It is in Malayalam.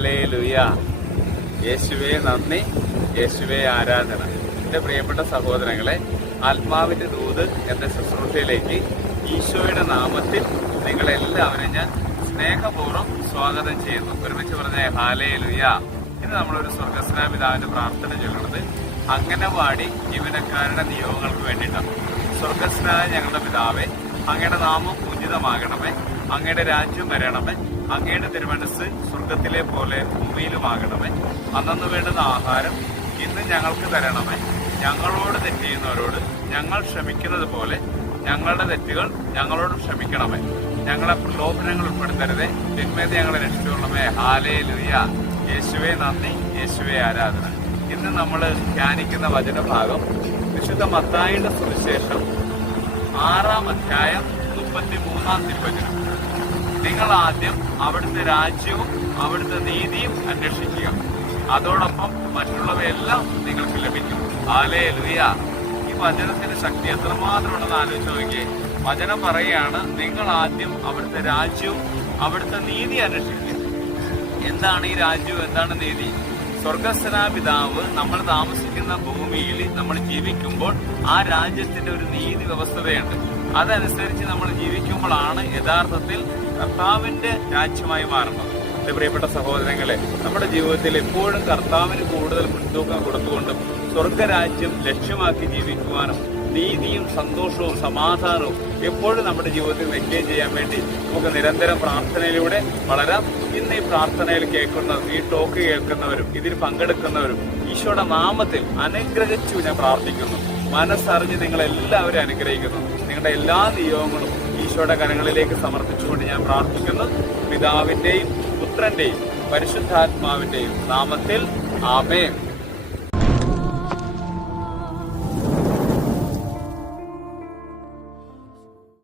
ഹല്ലേലൂയ. യേശുവേ നന്ദി, യേശുവേ ആരാധന. എന്റെ പ്രിയപ്പെട്ട സഹോദരങ്ങളെ, ആത്മാവിന്റെ ദൂത് എന്ന ശുശ്രൂഷയിലേക്ക് ഈശോയുടെ നാമത്തിൽ നിങ്ങളെല്ലാവരും ഞാൻ സ്നേഹപൂർവ്വം സ്വാഗതം ചെയ്യുന്നു. ഒരുമിച്ച് പറഞ്ഞ ഹല്ലേലൂയ. ഇന്ന് നമ്മളൊരു സ്വർഗസ്നായ പിതാവിന്റെ പ്രാർത്ഥന ചൊല്ലുന്നത് അംഗനവാടി ജീവനക്കാരുടെ നിയോഗങ്ങൾക്ക് വേണ്ടിയിട്ടാണ്. സ്വർഗസ്നായ ഞങ്ങളുടെ പിതാവേ, അങ്ങയുടെ നാമം പൂജിതമാകണമേ, അങ്ങയുടെ രാജ്യം വരണമേ, അങ്ങയുടെ തിരുമനസ് സ്വർഗത്തിലെ പോലെ ഭൂമിയിലുമാകണമേ. അന്നു വേണ്ടുന്ന ആഹാരം ഇന്ന് ഞങ്ങൾക്ക് തരണമേ. ഞങ്ങളോട് തെറ്റ് ചെയ്യുന്നവരോട് ഞങ്ങൾ ക്ഷമിക്കുന്നത് പോലെ ഞങ്ങളുടെ തെറ്റുകൾ ഞങ്ങളോട് ക്ഷമിക്കണമേ. ഞങ്ങളെ പ്രലോഭനങ്ങൾ ഉൾപ്പെടുത്തരുതേ, തിന്മേത് ഞങ്ങളെ രക്ഷിച്ചുകൊള്ളമേ. ഹല്ലേലൂയ. യേശുവേ നന്ദി, യേശുവേ ആരാധന. ഇന്ന് നമ്മൾ ധ്യാനിക്കുന്ന വചനഭാഗം വിശുദ്ധ മത്തായിയുടെ സുവിശേഷം 6-ാം അധ്യായം 33-ാം തിരുവചനം. നിങ്ങൾ ആദ്യം അവിടുത്തെ രാജ്യവും അവിടുത്തെ നീതിയും അന്വേഷിക്കുക, അതോടൊപ്പം മറ്റുള്ളവയെല്ലാം നിങ്ങൾക്ക് ലഭിക്കും. ഹല്ലേലൂയ. ഈ വചനത്തിന്റെ ശക്തി എത്രമാത്രം ഉണ്ടെന്ന് ആലോചിച്ച് നോക്കിയേ. വചനം പറയുകയാണ്, നിങ്ങൾ ആദ്യം അവിടുത്തെ രാജ്യവും അവിടുത്തെ നീതി അന്വേഷിക്കുക. എന്താണ് ഈ രാജ്യവും, എന്താണ് നീതി? സ്വർഗസ്വനായ പിതാവ് നമ്മൾ താമസിക്കുന്ന ഭൂമിയിൽ നമ്മൾ ജീവിക്കുമ്പോൾ ആ രാജ്യത്തിന്റെ ഒരു നീതി വ്യവസ്ഥതയുണ്ട്. അതനുസരിച്ച് നമ്മൾ ജീവിക്കുമ്പോഴാണ് യഥാർത്ഥത്തിൽ കർത്താവിന്റെ രാജ്യമായി മാറുന്നത്. എന്റെ പ്രിയപ്പെട്ട സഹോദരങ്ങളെ, നമ്മുടെ ജീവിതത്തിൽ എപ്പോഴും കർത്താവിന് കൂടുതൽ മുൻതൂക്കം കൊടുത്തുകൊണ്ടും സ്വർഗരാജ്യം ലക്ഷ്യമാക്കി ജീവിക്കുവാനും നീതിയും സന്തോഷവും സമാധാനവും എപ്പോഴും നമ്മുടെ ജീവിതത്തിൽ വെക്കുകയും ചെയ്യാൻ വേണ്ടി നമുക്ക് നിരന്തരം പ്രാർത്ഥനയിലൂടെ വളരാം. ഇന്ന് ഈ പ്രാർത്ഥനയിൽ കേൾക്കുന്നവരും ഈ ടോക്ക് കേൾക്കുന്നവരും ഇതിൽ പങ്കെടുക്കുന്നവരും ഈശോയുടെ നാമത്തിൽ അനുഗ്രഹിച്ചു ഞാൻ പ്രാർത്ഥിക്കുന്നു. മനസ്സറിഞ്ഞ് നിങ്ങളെല്ലാവരും അനുഗ്രഹിക്കുന്നു. നിങ്ങളുടെ എല്ലാ നിയോഗങ്ങളും ഈശോയുടെ കരങ്ങളിലേക്ക് സമർപ്പിച്ചുകൊണ്ട് ഞാൻ പ്രാർത്ഥിക്കുന്നു. പിതാവിന്റെയും പുത്രന്റെയും പരിശുദ്ധാത്മാവിന്റെയും നാമത്തിൽ ആമേൻ.